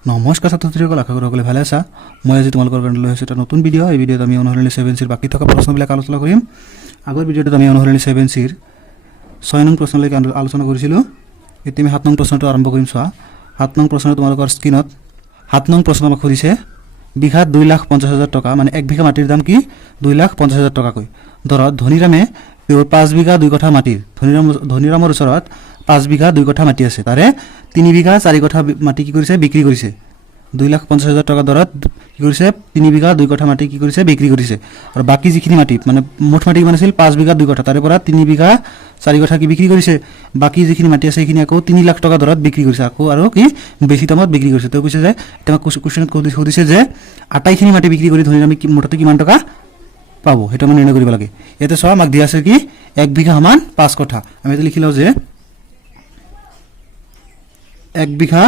নমস্কাৰ ছাত্ৰছাত্ৰীসকল, আশা কৰোঁ সকলোৱে ভালে আছা। মই আজি তোমালোকৰ কাৰণে লৈ আহিছোঁ এটা নতুন ভিডিঅ'। এই ভিডিঅ'ত আমি অনুসৰণী 7C বাকী থকা প্ৰশ্নবিলাক আলোচনা কৰিম। আগৰ ভিডিঅ'টোত আমি অনুসৰণী 7Cৰ 6 নং প্ৰশ্নলৈকে আলোচনা কৰিছিলোঁ। এতিয়া আমি 7 নং প্ৰশ্নটো আৰম্ভ কৰিম। চোৱা, 7 নং প্ৰশ্ন তোমালোকৰ স্ক্ৰীনত 7 নং প্ৰশ্ন আমাক সুধিছে, বিঘাত 2,50,000 টকা, মানে 1 বিঘা মাটিৰ দাম কি 2,50,000 টকাকৈ। ধৰক ধনীৰামে তেওঁৰ 5 বিঘা 2 কঠা মাটিৰ, ধনীৰামৰ ওচৰত 5 বিঘা 2 কঠা মাটি আছে, তাৰে 3 বিঘা 4 কঠা মাটি কি কৰিছে, বিক্ৰী কৰিছে। 2,50,000 টকা দৰত কি কৰিছে, 3 বিঘা 2 কঠা মাটি কি কৰিছে, বিক্ৰী কৰিছে। আৰু বাকী যিখিনি মাটি, মানে মুঠ মাটি কিমান আছিল, 5 বিঘা 2 কঠা, তাৰে পৰা 3 বিঘা 4 কঠা কি বিক্ৰী কৰিছে। বাকী যিখিনি মাটি আছে সেইখিনি আকৌ 3 লাখ টকা দৰত বিক্ৰী কৰিছে, আকৌ আৰু কি বেছি দামত বিক্ৰী কৰিছে। তেওঁ কৈছে যে এতিয়া কুৱেশ্যনত সুধিছে যে আটাইখিনি মাটি বিক্ৰী কৰি ধনীৰামে মুঠতে কিমান টকা পাব, সেইটো আমি নিৰ্ণয় কৰিব লাগে। ইয়াতে চোৱা, আমাক দিয়া আছে কি 1 বিঘা সমান 5 কঠা। আমি এতিয়া লিখি লওঁ যে 1 বিঘা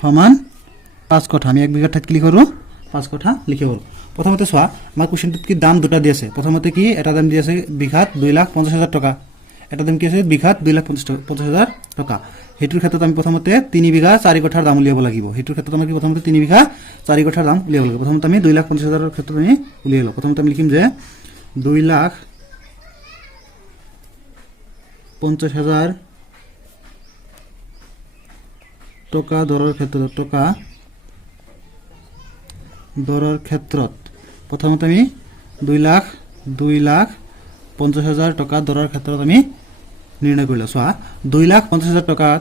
সমান 5 কঠা। আমি 1 বিঘাৰ ঠাইত কি লিখোঁ, 5 কঠা লিখিব পাৰোঁ। প্ৰথমতে চোৱা, আমাৰ কুৱেশ্যনটোত কি দাম দুটা দি আছে। প্ৰথমতে কি এটা দাম দি আছে বিঘাত 2,50,000 টকা, এটা দাম কি আছে বিঘাত 2,50,000 টকা। সেইটোৰ ক্ষেত্ৰত আমি প্ৰথমতে 3 বিঘা 4 কঠাৰ দাম উলিয়াব লাগিব। সেইটোৰ ক্ষেত্ৰত আমি প্ৰথমতে 3 বিঘা 4 কঠাৰ দাম উলিয়াব লাগিব। প্ৰথমতে আমি 2,50,000ৰ ক্ষেত্ৰত আমি উলিয়াই লওঁ। প্ৰথমতে আমি লিখিম যে 2,50,000 টকা দৰৰ ক্ষেত্ৰত প্ৰথমতে আমি 2,50,000 টকা দৰৰ ক্ষেত্ৰত আমি নিৰ্ণয় কৰিলোঁ। চোৱা, 2,50,000 টকাত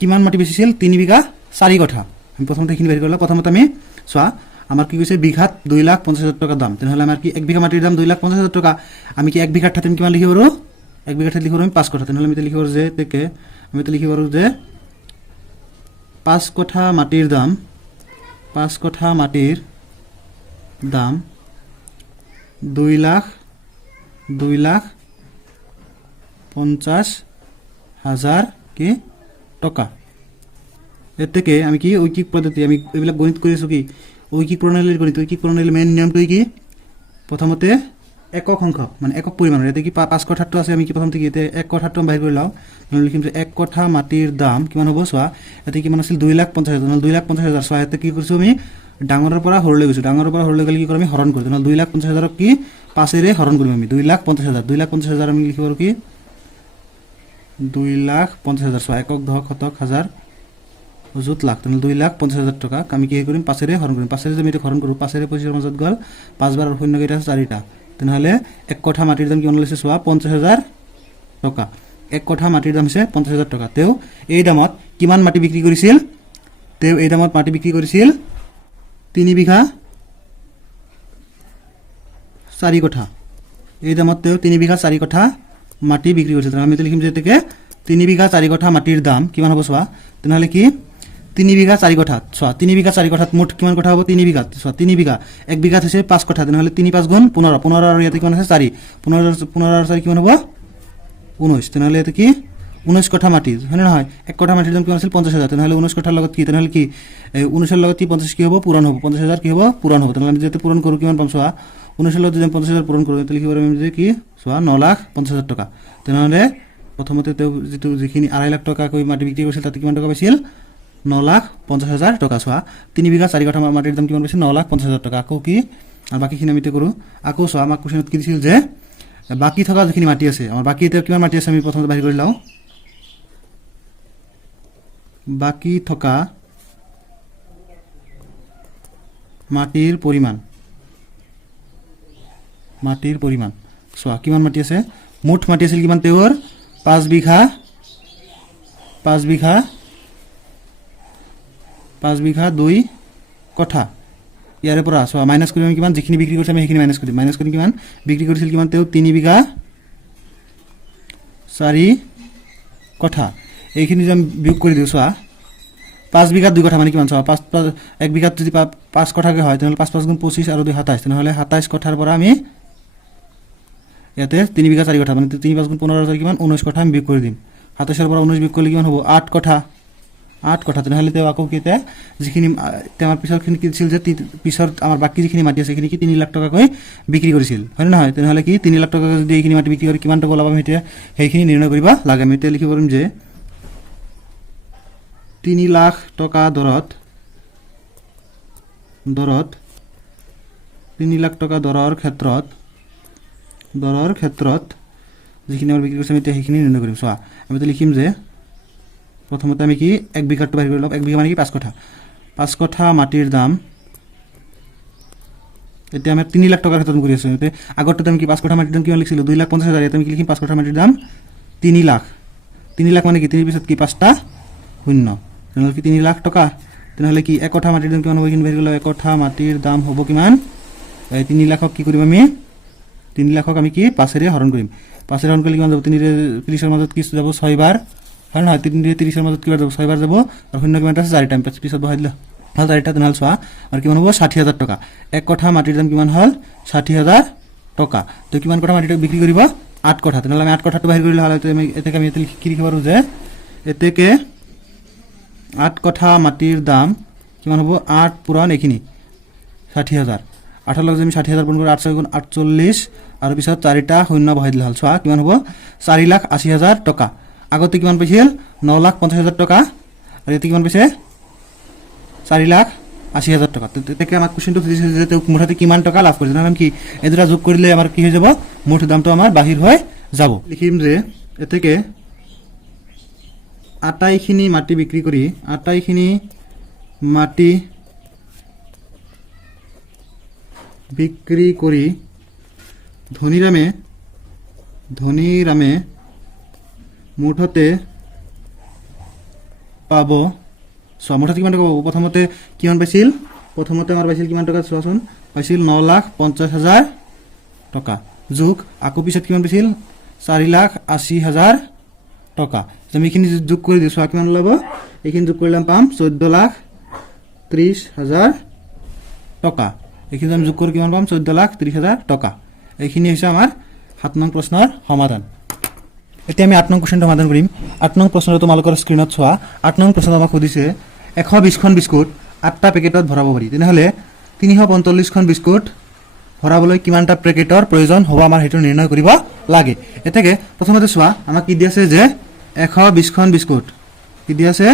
কিমান মাটি বেচিছিল, 3 বিঘা 4 কঠা। আমি প্ৰথমতে এইখিনি বাহিৰ কৰিলোঁ। প্ৰথমতে আমি চোৱা, আমাৰ কি কৈছে বিঘাত 2,50,000 টকা দাম, তেনেহ'লে আমাৰ কি 1 বিঘা মাটিৰ দাম 2,50,000 টকা। আমি কি 1 বিঘাৰ ঠাইত কিমান লিখিব পাৰোঁ, 1 বিঘাৰ ঠাইত লিখিব পাৰোঁ আমি 5 কঠা। তেনেহ'লে আমি লিখিব পাৰোঁ যে আমি লিখিব পাৰোঁ যে 5 কঠা মাটিৰ দাম 2,50,000 কি টকা। এতেকে আমি কি ঐকিক পদ্ধতি, আমি এইবিলাক গণিত কৰি আছোঁ কি ঐকিক প্ৰণালীৰ গণিত। ঐকিক প্ৰণালীৰ মেইন নিয়মটোৱে কি, প্ৰথমতে একক সংখ্যক মানে একক পৰিমাণৰ। ইয়াতে কি 5 কঠাটো আছে, আমি কি প্ৰথমতে কি এতিয়া 1 কঠাটো আমি বাহিৰ কৰি লওঁ। লিখিম যে 1 কঠা মাটিৰ দাম কিমান হ'ব। চোৱা, ইয়াতে কিমান আছিল 2,50,000, 2,50,000। চোৱা, ইয়াতে কি কৰিছোঁ আমি ডাঙৰৰ পৰা সৰুলৈ গৈছোঁ, ডাঙৰৰ পৰা সৰুলৈ গ'লে কি কৰিম আমি হৰণ কৰোঁ। তেনেহ'লে 2,50,000ক কি 5ৰে হৰণ কৰিম আমি। 2,50,000 আমি লিখিব পাৰোঁ কি 2,50,000। চোৱা, একক দশক শতক হাজাৰ অযুত লাখ, তেনেহ'লে 2,50,000 টকাক আমি কি কৰিম 5ৰে হৰণ কৰিম। 5ৰে যদি আমি হৰণ কৰোঁ, 5ৰে 25ৰ মাজত গ'ল 5 বাৰ শূন্য কেইটা আছে 4টা। তেনেহ'লে 1 কঠা মাটিৰ দাম কিমান লৈছে, চোৱা 50,000 টকা। 1 কঠা মাটিৰ দাম হৈছে 50,000 টকা। তেওঁ এই দামত কিমান মাটি বিক্ৰী কৰিছিল, 3 বিঘা 4 কঠা। এই দামত তেওঁ 3 বিঘা 4 কঠা মাটি বিক্ৰী কৰিছিল। আমি লিখিম যে 3 বিঘা 4 কঠা মাটিৰ দাম কিমান হ'ব। চোৱা, তেনেহ'লে কি 3 বিঘা 4 কঠাত, চোৱা 3 বিঘা 4 কঠাত মুঠ কিমান কঠা হ'ব, 3 বিঘাত। চোৱা, 3 বিঘা 1 বিঘাত হৈছে 5 কঠা, তেনেহ'লে 3 5 গুণ 15 আৰু ইয়াতে কিমান আছে 4, 15 আৰু 4 কিমান হ'ব 19। তেনেহ'লে ইয়াতে কি 19 কঠা মাটি, হয়নে নহয়। 1 কঠা মাটিৰ দাম কিমান আছিল 50,000, তেনেহ'লে 19 কঠাৰ লগত কি, তেনেহ'লে কি 19ৰ লগত কি 50 কি হ'ব পূৰণ হ'ব, 50,000 কি হ'ব পূৰণ হ'ব। তেনেহ'লে আমি যেতিয়া পূৰণ কৰোঁ কিমান পাম। চোৱা, 19ৰ লগত যদি 50,000 পূৰণ কৰোঁ, তেতিয়া লিখিব পাৰিম যে কি, চোৱা 9,50,000 টকা। তেনেহ'লে প্ৰথমতে তেওঁ যিখিনি 2.5 লাখ টকাকৈ মাটি বিক্ৰী কৰিছিল, তাতে কিমান টকা পাইছিল 9,50,000 টকা। চোৱা, 3 বিঘা 4 কঠা মাটিৰ দাম কিমান পাইছিল 9,50,000 টকা। আকৌ কি বাকীখিনি আমি কৰোঁ। আকৌ চোৱা, আমাক কুৱেশ্যনত কি দিছিল যে বাকী থকা যিখিনি মাটি আছে, আমাৰ বাকী এতিয়া কিমান মাটি আছে আমি প্ৰথমতে বাহিৰ কৰি লওঁ। বাকী থকা মাটিৰ পৰিমাণ, চোৱা কিমান মাটি আছে, মুঠ মাটি আছিল কিমান তেওঁৰ 5 বিঘা 2 কঠা। ইয়াৰে পৰা চোৱা মাইনাছ কৰিম আমি কিমান, যিখিনি বিক্ৰী কৰিছে আমি সেইখিনি মাইনাছ কৰিম। মাইনাছ কৰি কিমান বিক্ৰী কৰিছিল, কিমান তেওঁ 3 বিঘা 4 কঠা। এইখিনি যদি আমি বিয়োগ কৰি দিওঁ, চোৱা 5 বিঘা 2 কঠা মানে কিমান। চোৱা, 1 বিঘাত যদি 5 কঠাকৈ হয়, তেনেহ'লে 5 5 গুণ 25 আৰু 2 27, তেনেহ'লে 27 কঠাৰ পৰা আমি ইয়াতে 3 বিঘা 4 কঠা মানে 3 5 গুণ 15 আৰু কিমান 19 কঠা আমি বিয়োগ কৰি দিম। 27ৰ পৰা 19 বিয়োগ কৰিলে কিমান হ'ব 8 কঠা। তেনেহ'লে তেওঁ আকৌ কেতিয়া যিখিনি তেওঁৰ পিছৰখিনি কি দিছিল যে পিছৰ আমাৰ বাকী যিখিনি মাটি আছে সেইখিনি কি 3 লাখ টকাকৈ বিক্ৰী কৰিছিল, হয়নে নহয়। তেনেহ'লে কি 3 লাখ টকা যদি এইখিনি মাটি বিক্ৰী কৰি কিমান টকা লাভ আমি এতিয়া সেইখিনি নিৰ্ণয় কৰিব লাগে। আমি এতিয়া লিখিব পাৰিম যে 3 লাখ টকা দৰত দৰত 3 লাখ টকা দৰৰ ক্ষেত্ৰত যিখিনি আমাৰ বিক্ৰী কৰিছে আমি সেইখিনি নিৰ্ণয় কৰিম। চোৱা আমি লিখিম যে প্ৰথমতে আমি কি 1 বিঘাটো বাহিৰ কৰি ল'ম। 1 বিঘা মানে কি 5 কঠা। 5 কঠা মাটিৰ দাম এতিয়া আমি 3 লাখ টকাৰ ক্ষেত্ৰত কৰি আছোঁ। এতিয়া আগতে আমি কি 5 কঠা মাটিৰ দাম কিমান লিখিছিলোঁ 2,50,000। এতিয়া আমি কি লিখিম 5 কঠা মাটিৰ দাম 3 লাখ। 3 লাখ মানে কি 3 পিছত কি 5টা শূন্য, তেনেহ'লে কি 3 লাখ টকা। তেনেহ'লে কি 1 কঠা মাটিৰ দাম কিমান হ'ব এইখিনি বাহিৰ কৰি ল'ম। 1 কঠা মাটিৰ দাম হ'ব কিমান 3 লাখক কি কৰিম আমি 3 লাখক আমি কি 5ৰে হৰণ কৰিম। 5ৰে হৰণ কৰিলে কিমান যাব 3ৰে 30ৰ মাজত কি যাব 6 বাৰ হয় নহয়। 3ৰে 30ৰ মাজত কিমান যাব 6 বাৰ যাব আৰু শূন্য কিমানটা আছে 4টা পিছত বহাই দিলে হ'ল 4টা। তেনেহ'লে চোৱা আৰু কিমান হ'ব 60,000 টকা। 1 কঠা মাটিৰ দাম কিমান হ'ল 60,000 টকা। তো কিমান কঠা মাটিৰ বিক্ৰী কৰিব 8 কঠা। তেনেহ'লে আমি 8 কঠাটো বাহিৰ কৰিলে হ'ল। এতেকে আমি কি লিখিব পাৰোঁ যে এতেকে 8 কঠা মাটিৰ দাম কিমান হ'ব 8 পূৰণ এইখিনি 60,000। 8ৰ লগত আমি 60,000 পূৰণ কৰি 8 6 গুণ 48 আৰু পিছত 4টা শূন্য বহাই দিলে হ'ল। চোৱা কিমান হ'ব 4,80,000 টকা। আগতে কিমান পাইছিল 9,50,000 টকা আৰু এতিয়া কিমান পাইছে 4,80,000 টকা। তেতিয়া আমাক কুৱেশ্যনটো সুধিছিল যে তেওঁ মুঠতে কিমান টকা লাভ কৰিছে। আমি কি এই দুটা যোগ কৰিলে আমাৰ কি হৈ যাব মুঠ দামটো আমাৰ বাহিৰ হৈ যাব। লিখিম যে এতেকে আটাইখিনি মাটি বিক্ৰী কৰি ধনীৰামে মুঠতে পাব। চোৱা মুঠতে কিমান টকা পাব। প্ৰথমতে কিমান পাইছিল প্ৰথমতে আমাৰ পাইছিল কিমান টকা চোৱাচোন পাইছিল 9,50,000 টকা যোগ আকৌ পিছত কিমান পাইছিল 4,80,000 টকা। আমি এইখিনি যোগ কৰি দিওঁ। চোৱা কিমান ওলাব এইখিনি যোগ কৰিলে পাম 14,30,000 টকা। এইখিনি আমি যোগ কৰি কিমান পাম 14,30,000 টকা। এইখিনি হৈছে আমাৰ 7 নং প্ৰশ্নৰ সমাধান। এতিয়া আমি 8 নং কুৱেশ্যনটো সমাধান কৰিম। 8 নং প্ৰশ্নটো তোমালোকৰ স্ক্ৰীনত চোৱা। 8 নং প্ৰশ্নত আমাক সুধিছে 120খন বিস্কুট 8টা পেকেটত ভৰাব পাৰি। তেনেহ'লে 345খন বিস্কুট ভৰাবলৈ কিমানটা পেকেটৰ প্ৰয়োজন হ'ব আমাৰ সেইটো নিৰ্ণয় কৰিব লাগে। এতেকে প্ৰথমতে চোৱা আমাক কি দি আছে যে 120খন বিস্কুট কি দি আছে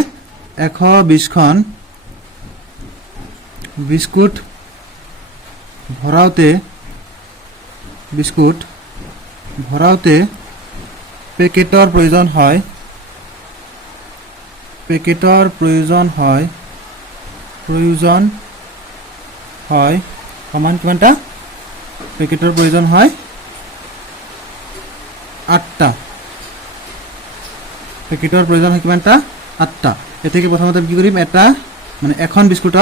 120খন বিস্কুট ভৰাওঁতে পেকেটৰ প্ৰয়োজন হয় সমান কিমানটা পেকেটৰ প্ৰয়োজন হয় 8টা। পেকেটৰ প্ৰয়োজন হয় কিমানটা 8টা। এতেকে প্ৰথমতে কি কৰিম এটা মানে এখন বিস্কুট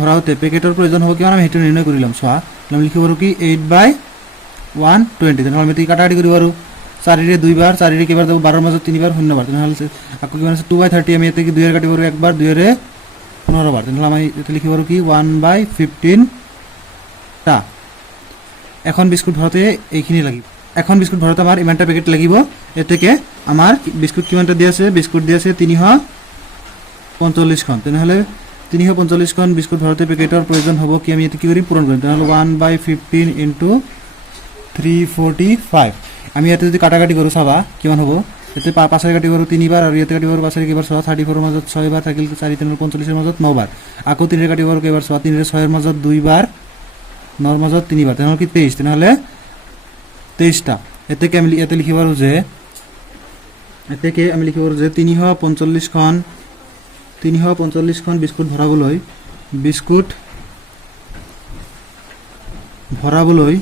ভৰাওঁতে পেকেটৰ প্ৰয়োজন হ'ব কিমান আমি সেইটো নিৰ্ণয় কৰি ল'ম। চোৱা আমি লিখিব পাৰোঁ কি 8/120। তেনেহ'লে আমি কাটাকাটি কৰিব পাৰোঁ 4ৰে 2 বাৰ 4ৰে কেইবাৰ যাব 12ৰ মাজত 3 বাৰ 0 বাৰ। তেনেহ'লে আকৌ কিমান আছে 2/30 আমি এতেকে 2ৰে কাটিব পাৰোঁ 1 বাৰ 2ৰে 15 বাৰ। তেনেহ'লে আমি এতে লিখিব পাৰোঁ কি 1/15টা। এখন বিস্কুট ভৰাওঁতে এইখিনি লাগিব। এখন বিস্কুট ভৰাওঁতে আমাৰ ইমানটা পেকেট লাগিব। এতেকে আমাৰ বিস্কুট কিমানটা দিয়া আছে বিস্কুট দিয়া আছে 345খন। তেনেহ'লে 345খন বিস্কুট ভৰাওঁতে পেকেটৰ প্ৰয়োজন হ'ব কি আমি এতে কি কৰিম পূৰণ কৰিম। তেনেহ'লে 1/15 × 345। আমি ইয়াতে যদি কাটাকাটি কৰোঁ চাবা কিমান হ'ব। ইয়াতে 5ৰে কাটিব পাৰোঁ 3 বাৰ আৰু ইয়াতে কাটিব পাৰোঁ 5ৰে কেইবাৰ চোৱা 34ৰ মাজত 6 বাৰ থাকিল 4 3 45ৰ মাজত 9 বাৰ। আকৌ 3ৰে কাটিব পাৰোঁ কেইবাৰ চোৱা 3ৰে 6ৰ মাজত 2 বাৰ 9ৰ মাজত 3 বাৰ। তেনেহ'লে কি 23। তেনেহ'লে 23টা। এতেকে আমি ইয়াতে লিখিব পাৰোঁ যে 345খন বিস্কুট ভৰাবলৈ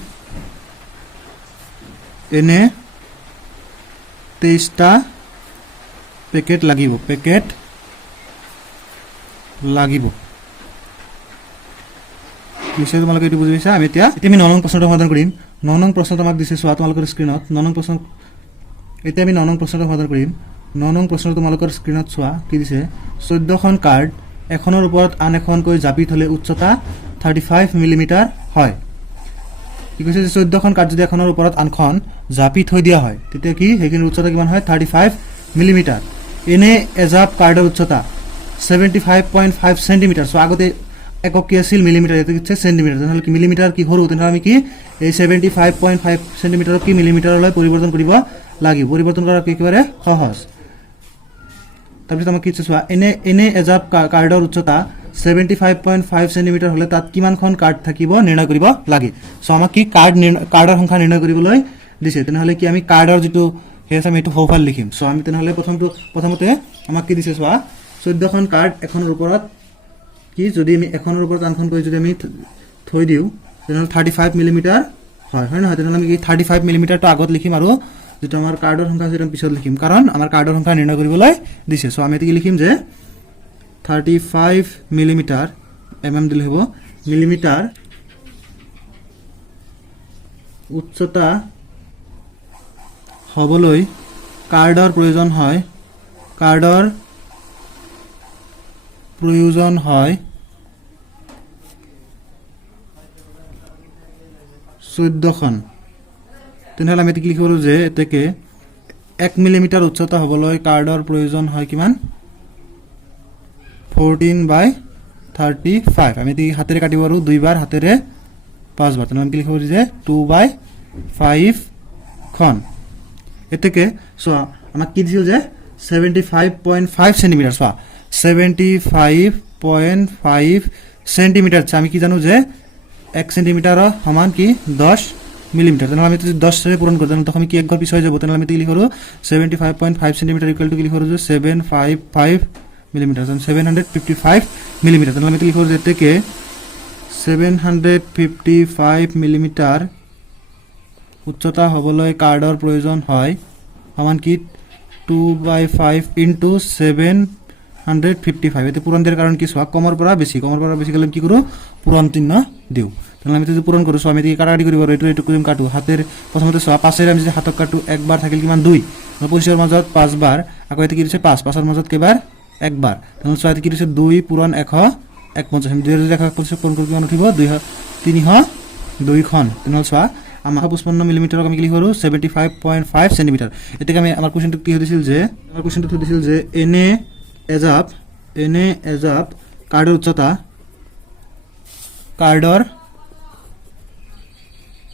এনে 23টা পেকেট লাগিব। নিশ্চয় তোমালোকে এইটো বুজি পাইছা। আমি এতিয়া আমি 9 নং প্ৰশ্নটো সমাধান কৰিম। 9 নং প্ৰশ্নটো আমাক দিছে চোৱা তোমালোকৰ স্ক্ৰীনত 9 নং প্ৰশ্ন। এতিয়া আমি 9 নং প্ৰশ্নটো সমাধান কৰিম। 9 নং প্ৰশ্নটো তোমালোকৰ স্ক্ৰীনত চোৱা কি দিছে 14খন কাৰ্ড এখনৰ ওপৰত আন এখনকৈ জাপি থ'লে উচ্চতা 35 মিলিমিটাৰ হয়। কি কৈছে যে 14খন কাৰ্ড যদি এখনৰ ওপৰত আনখন জাপি থৈ দিয়া হয় তেতিয়া কি সেইখিনিৰ উচ্চতা কিমান হয় 35 মিলিমিটাৰ। এনে এজাপ কাৰ্ডৰ উচ্চতা 75.5 সেন্টিমিটাৰ। চ' আগতে একক কি আছিল মিলিমিটাৰ, এইটো হৈছে সেন্টিমিটাৰ। তেনেহ'লে কি মিলিমিটাৰ কি সৰু, তেনেহ'লে আমি কি এই 75.5 সেন্টিমিটাৰক কি মিলিমিটাৰলৈ পৰিৱৰ্তন কৰিব লাগিব। পৰিৱৰ্তন কৰা একেবাৰে সহজ। তাৰপিছত আমাক কি চোৱা এনে এজাপ কাৰ্ডৰ উচ্চতা 75.5 সেন্টিমিটাৰ হ'লে তাত কিমানখন কাৰ্ড থাকিব নিৰ্ণয় কৰিব লাগে সো আমাক কি কাৰ্ডৰ সংখ্যা নিৰ্ণয় কৰিবলৈ দিছে তেনেহলে কি আমি কাৰ্ডৰ যেটো হেছ আমি এটো সোঁফাল লিখিম সো আমি তেনেহলে প্ৰথমতে আমাক কি দিছে চোৱা 14খন কাৰ্ড এখনৰ ওপৰত কি যদি আমি এখনৰ ওপৰত আনখন কৰি যদি আমি থৈ দিও তেনেহলে 35 মিলিমিটাৰ হয় নহয় তেনেহলে আমি কি 35 মিলিমিটাৰটো আগত লিখিম আৰু যেটো আমাৰ কাৰ্ডৰ সংখ্যা যেটো পিছত লিখিম কাৰণ আমাৰ কাৰ্ডৰ সংখ্যা নিৰ্ণয় কৰিবলৈ দিছে সো আমি এটো কি লিখিম যে 35 মিলিমিটাৰ mm দিলে হ'ব মিলিমিটাৰ উচ্চতা হবলৈ কাৰ্ডৰ প্ৰয়োজন হয় 14খন তেনেহলে আমি কি লিখিব যে এতেকে 1 মিলিমিটাৰ উচ্চতা হবলৈ কাৰ্ডৰ প্ৰয়োজন হয় কিমান 14/35 আমি এটি হাতেৰে কাটিব আৰু দুইবাৰ হাতেৰে পাঁচবাৰ তেনেহলে কি লিখিব যে 2/5 খন এতেকে সো আমাক কি দিছিল যে 75.5 সেন্টিমিটাৰ সো 75.5 সেন্টিমিটাৰ আমি কি জানো যে 1 সেন্টিমিটাৰ সমান কি 10 মিলিমিটাৰ তেনেহলে আমি যদি 10 ৰে পূৰণ কৰো তেনে আমি কি এক ঘৰ পিছ হৈ যাব তেনে আমি কি লিখো 75.5 সেন্টিমিটাৰ ইকুয়াল টু কি লিখো যে 755 মিলিমিটাৰ 755 মিলিমিটাৰ তেনে আমি কি লিখো যে এতেকে 755 মিলিমিটাৰ উচ্চতা হবলৈ কাৰ্ডৰ প্ৰয়োজন হয় সমান কি 2/5 ইনটু 755 এতে পূৰণ দিয়াৰ কাৰণ কি সোৱা কমৰ পৰা বেছি গলে কি কৰো পূৰণ চিহ্ন দিও তেনে আমি যদি পূৰণ কৰো সো আমি কি কাটাকাটি কৰিব আৰু এটো কৰিম কাটো হাতেৰ প্ৰথমতে সোৱা পাঁচেৰে আমি যদি হাতক কাটো একবাৰ থাকিল কিমান 2 পজিশনৰ মাজত 5 বাৰ আকৌ এতে কি দিছে 5 মাজত কেবাৰ একবাৰ তেনে সোৱা এতে কি দিছে 2 পূৰণ 151 2 ৰে ৰেখা পূৰণ কৰি কিমান উঠিব 302 খন তেনে সোৱা আমাৰ 55 মিলিমিটাৰক আমি কি লিখো 75.5 সেন্টিমিটাৰ এতেকে আমি আমাৰ কোৱেশ্চনটো কি দিছিল যে এনে এজাপ কাৰ্ডৰ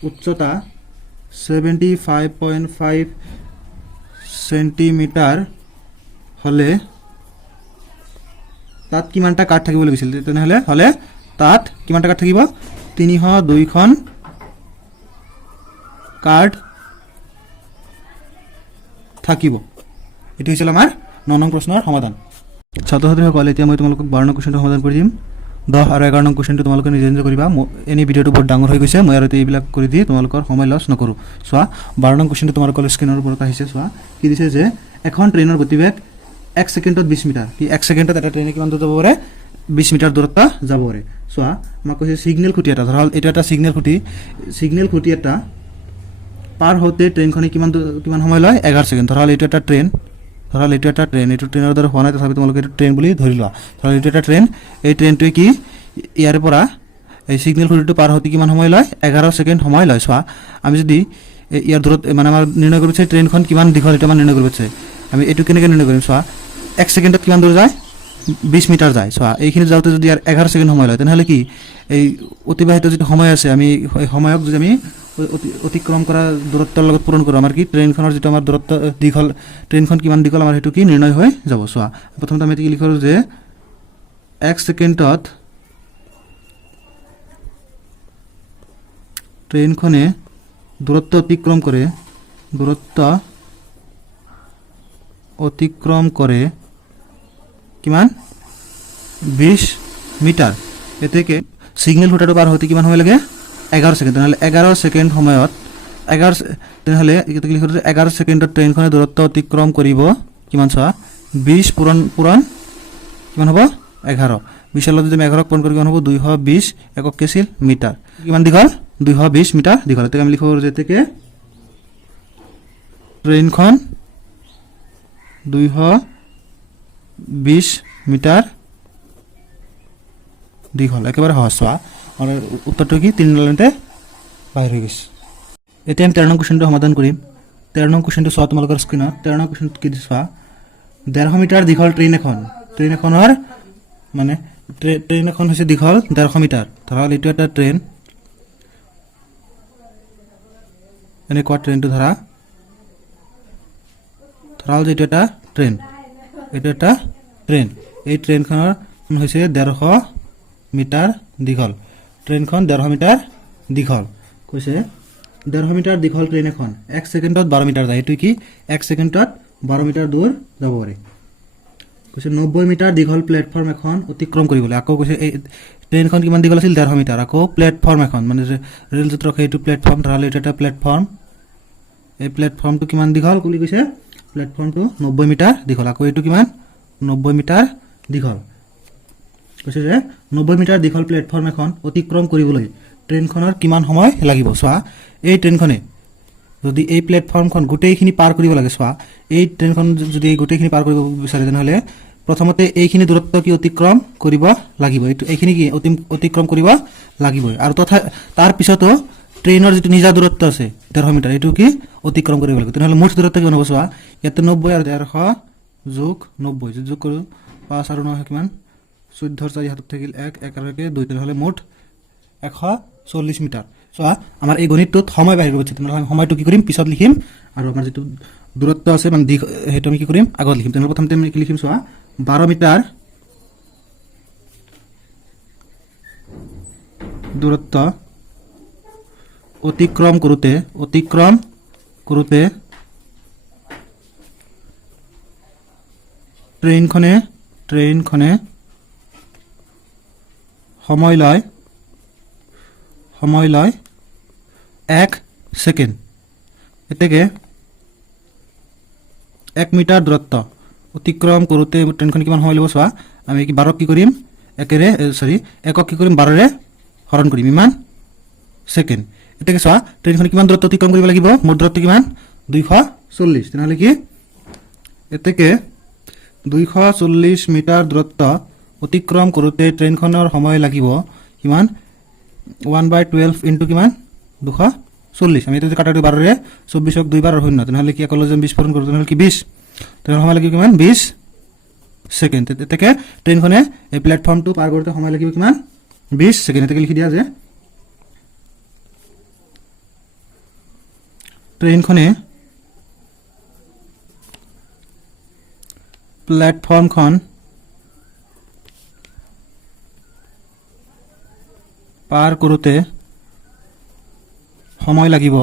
উচ্চতা 75.5 সেন্টিমিটাৰ হলে তাত কিমানটা কাৰ্ড থাকিব লাগিছিল তেনেহলে তাত কিমানটা কাৰ্ড থাকিব 302 খন কাৰ্ড থাকিব এটো হৈছিল আমাৰ 9 নং প্ৰশ্নৰ সমাধান ছাত্ৰছাত্ৰীসকল এতিয়া মই তোমালোকক 12 নং কোৱেশ্চনটো সমাধান কৰি দিম 10 আৰু 11 নং কোৱেশ্চনটো তোমালোকে নিজে কৰিবা এনি ভিডিওটো বহুত ডাঙৰ হৈ গৈছে মই আৰু এইবিলাক কৰি দি তোমালোকৰ সময় লছ নকৰো সোৱা 12 নং কোৱেশ্চনটো তোমালোকৰ স্ক্ৰিনৰ ওপৰত আহিছে সোৱা কি দিছে যে এখন ট্ৰেইনৰ গতিবেগ 1 সেকেন্ডত 20 মিটাৰ কি 1 সেকেন্ডত এটা ট্ৰেইনে কিমান দূৰ যাব পাৰে 20 মিটাৰ দূৰত্ব যাব পাৰে সোৱা মই কৈছে সিগনেল খুঁটি এটা ধৰা এটা এটা সিগনেল খুঁটি এটা পাৰ হতে ট্ৰেইনখনে কিমান সময় লয় 11 সেকেন্ড ধৰা এইটো এটা ট্ৰেইন এইটো ট্ৰেইনৰ দৰে হোৱা নাই তথাপি তোমালোকে এইটো ট্ৰেইন বুলি ধৰি লোৱা ধৰা এইটো এটা ট্ৰেইন এই ট্ৰেইনটোৱে কি ইয়াৰ পৰা এই সিগনেল খুঁটিটো পাৰ হতে কিমান সময় লয় 11 সেকেন্ড সময় লয় সোৱা আমি যদি ইয়াৰ দূৰত মানে আমাৰ নিৰ্ণয় কৰিছে ট্ৰেইনখন কিমান দীঘল এটা মানে নিৰ্ণয় কৰিছে আমি এটো কেনেকৈ নিৰ্ণয় কৰিম সোৱা 1 সেকেন্ডত কিমান দূৰ যায় 20 মিটাৰ যায় সোৱা এইখিনি যাওতে যদি ইয়াৰ 11 সেকেন্ড সময় লয় তেনেহলে কি এই অতিবাহিত যেটো সময় আছে আমি এই সময়ক যদি আমি অতিক্ৰম কৰা দূৰত্বৰ লগত পূৰণ কৰো আমাৰ কি ট্ৰেইনখনৰ যেটো আমাৰ দূৰত্ব দীঘল ট্ৰেইনখন কিমান দীঘল আমাৰ হেতু কি নিৰ্ণয় হৈ যাব সোৱা প্ৰথমতে আমি কি লিখো যে 1 সেকেন্ডত ট্ৰেইনখনে দূৰত্ব অতিক্ৰম কৰে কিমান 20 মিটাৰ এতেকে সিগনেল খুঁটাটো পাৰ হতে কিমান সময় লাগে 11 সেকেন্ড তাহলে 11 সেকেন্ড সময়ত 11 তাহলে এটা কি লিখো 11 সেকেন্ডত ট্ৰেইনখনে দূৰত্ব অতিক্ৰম কৰিব কিমান সোৱা 20 পূৰণ কিমান হ'ব 11 20 লগত যদি 11 পূৰণ কৰি কিমান হ'ব 220 একক কেছিল মিটাৰ কিমান দীঘল 220 মিটাৰ দীঘল এতে আমি লিখো যেতেকে ট্ৰেইনখন 220 মিটাৰ দীঘল একেবাৰে সহজ সোৱা আৰু উত্তৰটো কি 3 লাইনতে বাহিৰ হৈ গৈছে এতিয়া আমি 13 নং কোৱেশ্চনটো সমাধান কৰিম 13 নং কোৱেশ্চনটো সোৱা তোমালোকৰ স্ক্ৰিনত 13 নং কোৱেশ্চনটো কি দিছে সোৱা 150 মিটাৰ দীঘল ট্ৰেইন এখনৰ মানে ট্ৰেইন এখন হৈছে দীঘল 150 মিটাৰ ধৰা এইটো এটা ট্ৰেইন এনে কোৱা ট্ৰেইনটো ধৰা যে এইটো এটা ট্ৰেইন এই ট্ৰেইনখনৰ হৈছে 150 মিটাৰ দীঘল ট্ৰেইনখন 150 মিটাৰ দীঘল কৈছে 150 মিটাৰ দীঘল ট্ৰেইন এখন 1 সেকেন্ডত 12 মিটাৰ যায় এটো কি 1 সেকেন্ডত 12 মিটাৰ দূৰ যাব পাৰে কৈছে 90 মিটাৰ দীঘল প্লেটফৰ্ম এখন অতিক্ৰম কৰিবলৈ আকৌ কৈছে এই ট্ৰেইনখন কিমান দীঘল আছিল 150 মিটাৰ আকৌ প্লেটফৰ্ম এখন মানে ৰেল যত ৰখে এইটো প্লেটফৰ্ম ধৰালে এটা প্লেটফৰ্ম এই প্লেটফৰ্মটো কিমান দীঘল বুলি কৈছে প্লেটফৰ্মটো 90 মিটাৰ দীঘল আকৌ এইটো কিমান 90 মিটাৰ দীঘল কৈছে যে 90 মিটাৰ দীঘল প্লেটফৰ্ম এখন অতিক্ৰম কৰিবলৈ ট্ৰেইনখনৰ কিমান সময় লাগিব চোৱা এই ট্ৰেইনখনে যদি এই প্লেটফৰ্মখন গোটেইখিনি পাৰ কৰিব লাগে চোৱা এই ট্ৰেইনখন যদি গোটেইখিনি পাৰ কৰিব বিচাৰে তেনেহলে প্ৰথমতে এইখিনি দূৰত্ব কি অতিক্ৰম কৰিব লাগিব এইখিনি কি অতিক্ৰম কৰিব লাগিব আৰু তথা তাৰ পিছতো ট্ৰেইনৰ যেটো নিজা দূৰত্ব আছে 150 মিটাৰ এটো কি অতিক্ৰম কৰিব লাগিব তেনেহলে মুঠ দূৰত্ব কিমান হ'ব চোৱা ইয়াতে 90 আৰু 150 যোগ 90 যোগ কৰো 5 আৰু 9 কিমান 14 4 হাতত থাকিল 1 1 আৰু 1 2 তেনেহলে মুঠ 140 মিটাৰ চোৱা আমাৰ এই গণিতটোত সময় বাহিৰ কৰিব তেনেহলে আমি সময়টো কি কৰিম পিছত লিখিম আৰু আমাৰ যেটো দূৰত্ব আছে মানে হেতু আমি কি কৰিম আগত লিখিম তেনেহলে প্ৰথমতে আমি কি লিখিম চোৱা 12 মিটাৰ দূৰত্ব অতিক্ৰম কৰোতে ট্ৰেইনখনে সময় লয় 1 সেকেন্ড এতেকে 1 মিটাৰ দূৰত্ব অতিক্ৰম কৰোতে ট্ৰেইনখন কিমান সময় লব চোৱা আমি কি 12 কি কৰিম একেৰে একক কি কৰিম 12 ৰে হৰণ কৰিম ইমান সেকেন্ড এতেকে চোৱা ট্ৰেইনখন কিমান দূৰত্ব অতিক্ৰম কৰিব লাগিব মোট দূৰত্ব কিমান 240 তেনেহলে কি এতেকে 240 মিটাৰ দূৰত্ব অতিক্ৰম কৰোতে ট্ৰেইনখনৰ সময় লাগিব কিমান 1/12 ইনটু কিমান 240 আমি এতে কাটাটো 12 ৰে 24ক 2 বাৰ শূন্য তেনেহলে কি একলজম 20 পূৰণ কৰো তেনেহলে কি 20 তেনেহলে সময় লাগিব কিমান 20 সেকেন্ড এতেকে ট্ৰেইনখনে এই প্লেটফৰ্মটো পাৰ কৰোতে সময় লাগিব কিমান 20 সেকেন্ড এতেকে লিখি দিয়া যে ট্ৰেইনখনে প্লেটফৰ্মখন পাৰ কৰোতে সময় লাগিব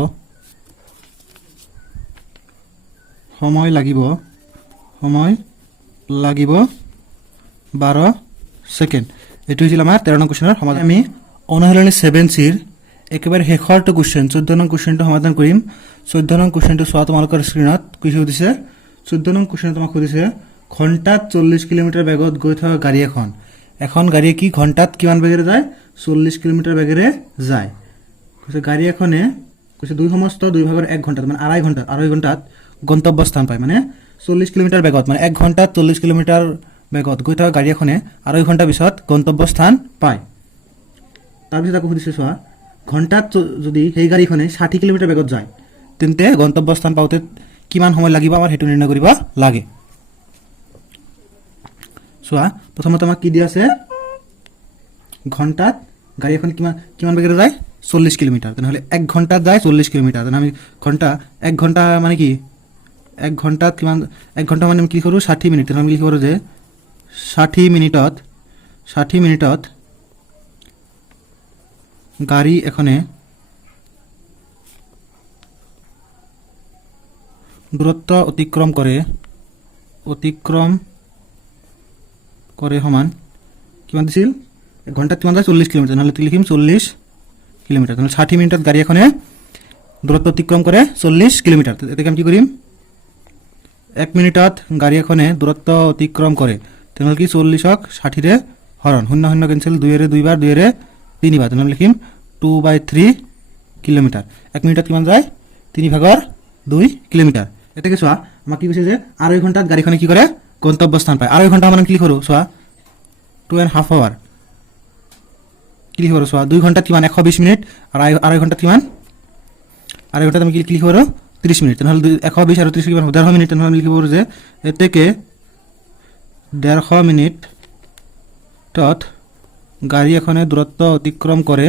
12 সেকেন্ড এটো আছিল আমাৰ 13 নং কোৱেশ্চনৰ সমাধান আমি অনুশীলনী 7C ৰ একেবাৰে শেষৰটো কোৱেশ্চন 14 নং কোৱেশ্চনটো সমাধান কৰিম 14 নং কোৱেশ্চনটো চোৱা তোমালোকৰ স্ক্ৰিনত কি দিছে 14 নং কোৱেশ্চন তোমাক সুধিছে ঘণ্টাত 40 কিলোমিটাৰ বেগত গৈ থকা গাড়ী এখন গাড়ী কি ঘণ্টাত কিমান বেগেৰে যায় 40 কিলোমিটাৰ বেগেৰে যায় কৈছে গাড়ী এখনে কৈছে দুই সমস্ত দুই ভাগৰ 1 ঘণ্টাত মানে আড়াই ঘণ্টাত গন্তব্যস্থান পায় মানে 40 কিলোমিটাৰ বেগত মানে 1 ঘণ্টাত 40 কিলোমিটাৰ বেগত গৈ থকা গাড়ী এখনে আড়াই ঘণ্টা পিছত গন্তব্যস্থান পায় তাৰ পিছত আকৌ সুধিছে চোৱা ঘণ্টাত যদি সেই গাড়ীখনে 60 কিলোমিটাৰ বেগত যায় তেন্তে গন্তব্যস্থান পাওঁতে কিমান সময় লাগিব আমাৰ হেতু নিৰ্ণয় কৰিব লাগে চোৱা প্ৰথমতে আমাক কি দিয়া আছে ঘণ্টাত গাড়ী এখন কিমান বেগেৰে যায় 40 কিলোমিটাৰ তেনেহলে 1 ঘণ্টাত যায় 40 কিলোমিটাৰ তেনে আমি ঘণ্টা 1 ঘণ্টা মানে কি 1 ঘণ্টাত কিমান 1 ঘণ্টা মানে কি কৰো 60 মিনিট তেনে আমি লিখিব যে 60 মিনিটত গাড়ী এখনে দূৰত্ব অতিক্ৰম কৰে সমান কিমান দিছিল 1 ঘণ্টাত কিমান যায় 40 কিলোমিটাৰ নহলে লিখিম 40 কিলোমিটাৰ তাহলে 60 মিনিটত গাড়ী এখনে দূৰত্ব অতিক্ৰম কৰে 40 কিলোমিটাৰ এতে আমি কি কৰিম 1 মিনিটত গাড়ী এখনে দূৰত্ব অতিক্ৰম কৰে তেনহলে কি 40ক 60 ৰে হৰণ 0 0 ক্যান্সেল 2 ৰে 2 বাৰ 2 ৰে 3 বাৰ তেনহলে লিখিম 2/3 কিলোমিটাৰ 1 মিনিটত কিমান যায় 3 ভাগৰ 2 কিলোমিটাৰ এতে কি চোৱা আমাক কি কৈছে যে আড়াই ঘণ্টাত গাড়ীখনে কি কৰে গন্তব্যস্থান পায় আড়াই ঘণ্টা মানে কি লিখৰো চোৱা 2.5 আৱাৰ কি লিখৰো চোৱা 2 ঘণ্টাত কিমান 120 মিনিট আৰু আড়াই ঘণ্টাত কিমান আড়াই ঘণ্টাত আমি কি লিখৰো 30 মিনিট তেনহলে 120 আৰু 30 কিমান 1.5 মিনিট তেনহলে আমি লিখিব যে এতেকে 1.5 মিনিটত গাড়ী এখনে দূৰত্ব অতিক্ৰম কৰে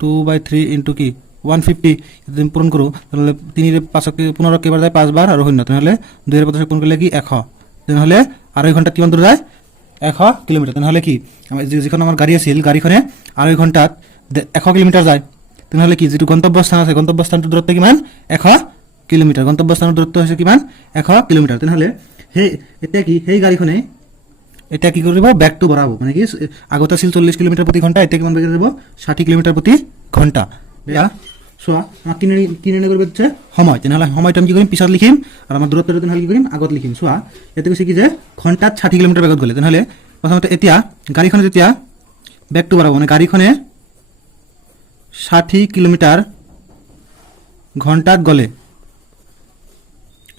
2/3 ইনটু কি 150 যদি পূৰণ কৰো তাহলে 3 ৰে 5 কে 15 কেবাৰ যায় 5 বাৰ আৰু শূন্য তেনহলে 2 ৰে 50 পূৰণ কৰিলে কি 100 তেনহলে আড়াই ঘণ্টাত কিমান দূৰ যায় 100 কিলোমিটাৰ তেনেহ'লে কি যিখন আমাৰ গাড়ী আছিল গাড়ীখনে 2.5 ঘণ্টাত 100 কিলোমিটাৰ যায় তেনেহ'লে কি যিটো গন্তব্যস্থান আছে গন্তব্যস্থানটোৰ দূৰত্ব কিমান 100 কিলোমিটাৰ গন্তব্যস্থানৰ দূৰত্ব হৈছে কিমান 100 কিলোমিটাৰ তেনেহ'লে এতিয়া কি সেই গাড়ীখনে এটা কি কৰিব ব্যাকটো বঢ়াব মানে কি আগতে আছিল 40 কিলোমিটাৰ প্ৰতি ঘণ্টা এতিয়া কিমান বেগে যাব 60 কিলোমিটাৰ প্ৰতি ঘণ্টা বেয়া চোৱা আমাক কি নিৰ্ণয় কৰিব দিছে সময় তেনেহ'লে সময়টো আমি কি কৰিম পিছত লিখিম আৰু আমাৰ দূৰত্বটো তেনেহ'লে কি কৰিম আগত লিখিম চোৱা ইয়াতে কৈছে কি যে ঘণ্টাত 60 কিলোমিটাৰ বেগত গ'লে তেনেহ'লে প্ৰথমতে এতিয়া গাড়ীখনে যেতিয়া ব্যাকটো বঢ়াব মানে গাড়ীখনে 60 কিলোমিটাৰ ঘণ্টাত গ'লে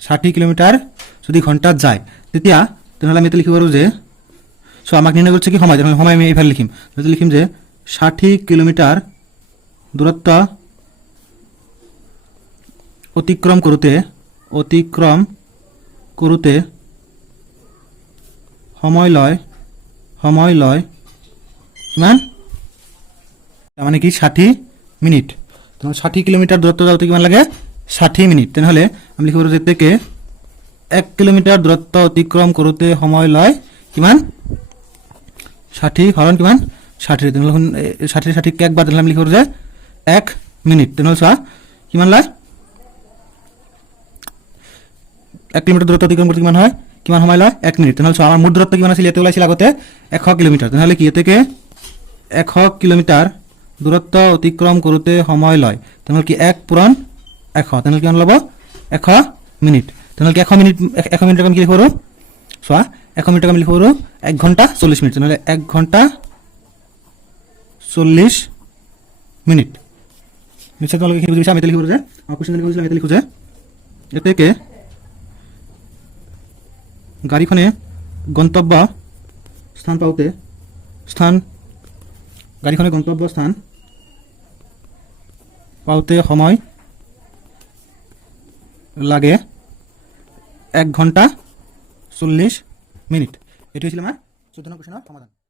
60 কিলোমিটাৰ যদি ঘণ্টাত যায় তেতিয়া তেনেহ'লে আমি এটা লিখিব পাৰোঁ যে সো আমাক নিৰ্ণয় কৰিছে কি সময় তেনেহ'লে সময় আমি এইফালে লিখিম যদি লিখিম যে 60 কিলোমিটাৰ দূৰত্ব অতিক্ৰম কৰোঁতে সময় লয় কিমান মানে কি 60 মিনিট তেনেহ'লে 60 কিলোমিটাৰ দূৰত্ব যাওঁতে কিমান লাগে 60 মিনিট তেনেহ'লে আমি লিখিব পাৰোঁ যে তেকে 1 কিলোমিটাৰ দূৰত্ব অতিক্ৰম কৰোঁতে সময় লয় কিমান 60 হৰণ কিমান 60 তেনেহ'লে 60 কে একবাৰ তেনেহ'লে আমি লিখিব যে 1 মিনিট তেনেহ'লে চোৱা কিমান লয় 1 কিলোমিটাৰ দূৰত্ব অতিক্ৰম কৰোঁতে কিমান হয় কিমান সময় লয় 1 মিনিট তেনেহ'লে চোৱা আমাৰ মুঠ দূৰত্ব কিমান আছিল ইয়াতে ওলাইছিল আগতে 100 কিলোমিটাৰ তেনেহ'লে কি এতেকে 100 কিলোমিটাৰ দূৰত্ব অতিক্ৰম কৰোঁতে সময় লয় তেনেহ'লে কি 1 পূৰণ 100 তেনেহ'লে কিমান ল'ব 100 মিনিট তেনেহ'লে কি 100 মিনিটক আমি কি লিখিব পাৰোঁ চোৱা 100 মিনিটক আমি লিখিব পাৰোঁ 1 ঘণ্টা 40 মিনিট তেনেহ'লে 1 ঘণ্টা 40 মিনিট নিশ্চয় তোমালোকে এইখিনি বুজি পাইছা আমি এতিয়া লিখিব যে আমাৰ কুৱেশ্যন লিখিব আমি এতিয়া লিখোঁ যে এতেকে গাড়ীখনে গন্তব্য স্থান পাওঁতে সময় লাগে 1 ঘণ্টা 40 মিনিট এইটো হৈছিল আমাৰ 14 নং কুৱেশ্যনৰ সমাধান